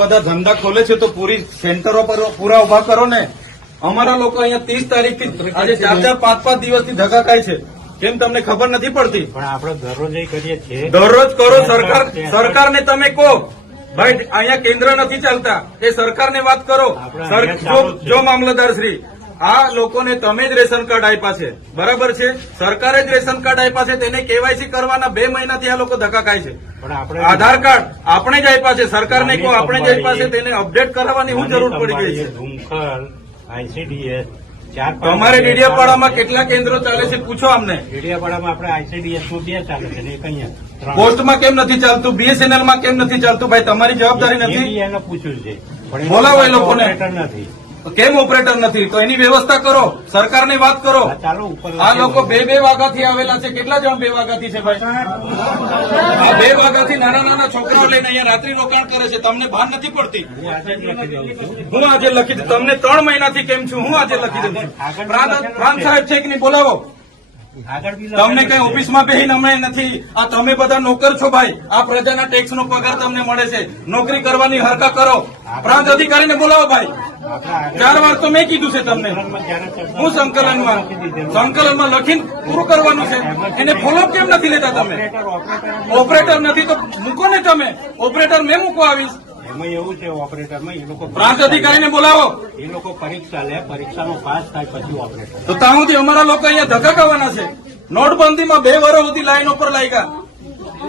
બધા ધંધા ખોલે છે તો પૂરી સેન્ટરો પર પૂરા ઉભા કરો ને. અમારા લોકો અહીંયા 30 તારીખથી આજે 4-4, 5-5 દિવસથી ધક્કા ખાય છે. કેમ તમને ખબર નથી પડતી? પણ આપણે દરરોજ કરીએ છીએ. દરરોજ કરો. સરકારને તમે કહો ભાઈ અહીંયા કેન્દ્ર નથી ચાલતા, એ સરકારને વાત કરો. જો મામલતદાર શ્રી, આ લોકોને તમે જ રેશન કાર્ડ આપ્યા છે, બરાબર છે? સરકારે જ રેશન કાર્ડ આપ્યા છે, તેને કેવાયસી કરવાના 2 મહિનાથી આ લોકો ધક્કા ખાય છે. આધાર કાર્ડ આપણે જ આપ્યા છે, સરકારને કહો આપણે જ આપ્યા છે, તેને અપડેટ કરાવવાની શું જરૂર પડી ગઈ છે? ICDS તમારે ડેડિયાપાડામાં કેટલા કેન્દ્રો ચાલે છે પૂછો અમને. ડેડિયાપાડામાં આપણે ICDS નું 2 ચાલે છે ને એક અહીંયા. પોસ્ટમાં કેમ નથી ચાલતું? BSNL માં કેમ નથી ચાલતું? ભાઈ તમારી જવાબદારી નથી? એને પૂછ્યું છે પણ બોલાવો એ લોકોને. નથી કેમ ઓપરેટર નથી? તો એની વ્યવસ્થા કરો, સરકારની વાત કરો. ચાલો ઉપર. આ લોકો 2-2 વાગ્યાથી આવેલા છે. કેટલા જણ 2 વાગ્યાથી છે ભાઈ? આ 2 વાગ્યાથી નાના છોકરાઓ લઈને અહીંયા રાત્રિ રોકાણ કરે છે. તમને ભાન નથી પડતી? હું આજે લખી દઉં. તમને 3 મહિનાથી કેમ છું? હું આજે લખી દઉં છું. પ્રાંત સાહેબ છે કે નહીં? બોલાવો. તમને કઈ ઓફિસમાં બેહીને અમે નથી. આ તમે બધા નોકર છો ભાઈ. આ પ્રજાના ટેક્સનો પગાર તમને મળે છે. નોકરી કરવાની હરકા કરો. પ્રાંત અધિકારીને બોલાવો ભાઈ. 4 વાર તો મેં કીધું છે તમને. હું સંકલનમાં લખીને પૂરું કરવાનું છે. એને ફોલોઅપ કેમ નથી લેતા તમે? ઓપરેટર નથી તો મૂકો ને તમે. ઓપરેટર મેં મૂકવા આવીશ. એમાં એવું છે ઓપરેટરમાં એ લોકો પ્રાંત અધિકારીને બોલાવો. એ લોકો પરીક્ષા લે, પરીક્ષાનો પાસ થાય પછી ઓપરેટર. તો ત્યાં સુધી અમારા લોકો અહીંયા ધક્કા ખાવાના છે. નોટબંધીમાં 2 વર્ષ સુધી લાઈનો પર લાગ્યા.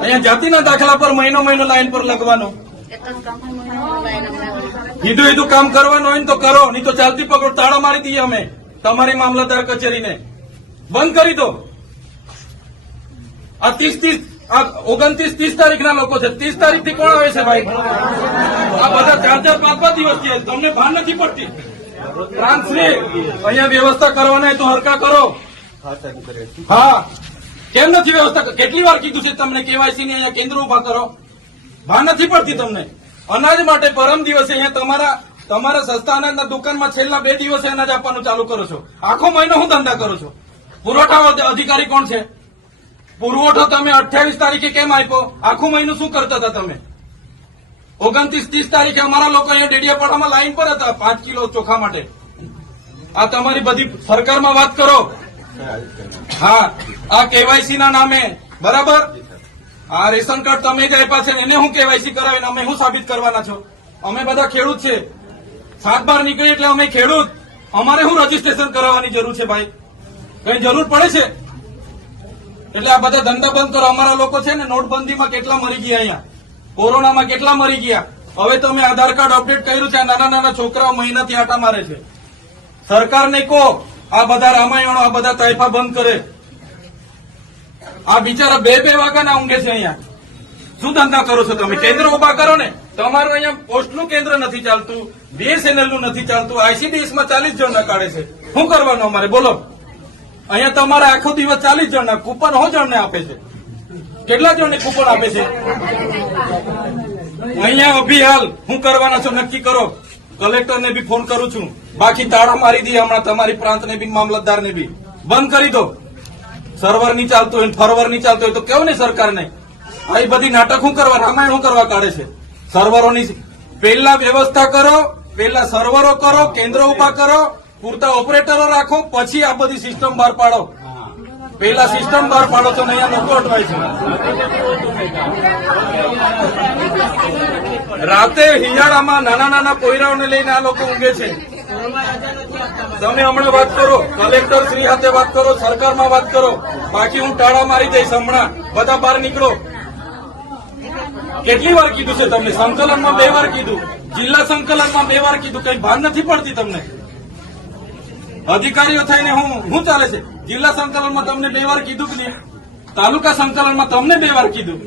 અહીંયા જાતિના દાખલા પર મહિનો લાઈન પર લગવાનું. કીધું કામ કરવાનું હોય ને તો કરો, નહીં તો ચાલતી પકડ તાળા મારી દઈએ અમે તમારી મામલતદાર કચેરીને. બંધ કરી દો. આ 29-30 તારીખના લોકો છે. 30 તારીખથી કોણ આવે છે ભાઈ? આ બધા 4-4, 5-5 દિવસથી. તમને ભાન નથી પડતી? ટ્રાન્સલેટ અહીંયા વ્યવસ્થા કરવાના તો હરકા કરો. હા, કેમ નથી વ્યવસ્થા? કેટલી વાર કીધું છે તમને કેવાયસી ની અહીંયા કેન્દ્ર ઉભા કરો? ભાન નથી પડતી તમને? અનાજ માટે પરમ દિવસે અહીંયા તમારા સસ્તા અનાજના દુકાનમાં છેલ્લા 2 દિવસે અનાજ આપવાનું ચાલુ કરો છો. આખો મહિનો હું ધંધા કરો છો? પુરવઠા અધિકારી કોણ છે? પુરવઠો તમે 28 તારીખે કેમ આપ્યો? આખું મહિનું શું કરતા હતા તમે? 29-30 તારીખે અમારા લોકો અહીંયા ડેડિયાપાડામાં લાઈન પર હતા 5 કિલો ચોખા માટે. આ તમારી બધી સરકારમાં વાત કરો. હા, આ કેવાયસી ના નામે, બરાબર? આ રેશન કાર્ડ તમે જ આપ્યા છે, એને હું કેવાયસી કરાવીને અમે શું સાબિત કરવાના છો? અમે બધા ખેડૂત છે. 7-12 નીકળી એટલે અમે ખેડૂત. અમારે શું રજીસ્ટ્રેશન કરાવવાની જરૂર છે ભાઈ? કઈ જરૂર પડે છે? એટલે આ બધા ધંધા બંધ કરો. અમારા લોકો છે ને નોટબંધીમાં કેટલા મરી ગયા, અહીંયા કોરોનામાં કેટલા મરી ગયા. હવે તમે આધાર કાર્ડ અપડેટ કર્યું છે. આ નાના છોકરાઓ મહિનાથી આટા મારે છે. સરકારને કહો આ બધા રામાયણો, આ બધા તાઇફા બંધ કરે. આ બિચારા 2-2 વાગ્યાના ઊંઘે છે અહીંયા. શું ધંધા કરો છો તમે? કેન્દ્ર ઉભા કરો ને. તમારું અહીંયા પોસ્ટનું કેન્દ્ર નથી ચાલતું, BSNL નું નથી ચાલતું, ICDS માં 40 જણના કાઢે છે. શું કરવાનું અમારે બોલો? અહીંયા તમારે આખો દિવસ 40 જણના કૂપન જણને આપે છે. કેટલા જણને કૂપન આપે છે? અહીંયા અભિહાલ શું કરવાના છો નક્કી કરો. કલેક્ટરને બી ફોન કરું છું. બાકી તાળા મારી દઈએ હમણાં તમારી પ્રાંતને બી, મામલતદારને બી. બંધ કરી દો. સર્વર નહીં ચાલતું હોય, ફરવર નહીં ચાલતું હોય તો કેવું ને સરકારને? આ બધી નાટક શું કરવા, રામાયણ શું કરવા કાઢે છે? સર્વરોની પહેલા વ્યવસ્થા કરો, પહેલા સર્વરો કરો, કેન્દ્રો ઉભા કરો, પૂરતા ઓપરેટરો રાખો, પછી આ બધી સિસ્ટમ બહાર પાડો. પહેલા સિસ્ટમ બહાર પાડો તો અહીંયા લોકો અટવાય છે. રાતે હિયાળામાં નાના પોયરાઓને લઈને આ લોકો ઊંઘે છે. તમે હમણાં વાત કરો, કલેક્ટર શ્રી સાથે વાત કરો, સરકારમાં વાત કરો. બાકી હું ટાળા મારી દઈશ હમણાં. બધા બહાર નીકળો. કેટલી વાર કીધું છે તમને? સંકલનમાં 2 વાર કીધું, જિલ્લા સંકલનમાં 2 વાર કીધું. કઈ ભાન નથી પડતી તમને? અધિકારીઓ થઈને હું ચાલે છે? જિલ્લા સંકલનમાં તમને 2 વાર કીધું કે નહીં? તાલુકા સંકલનમાં તમને 2 વાર કીધું.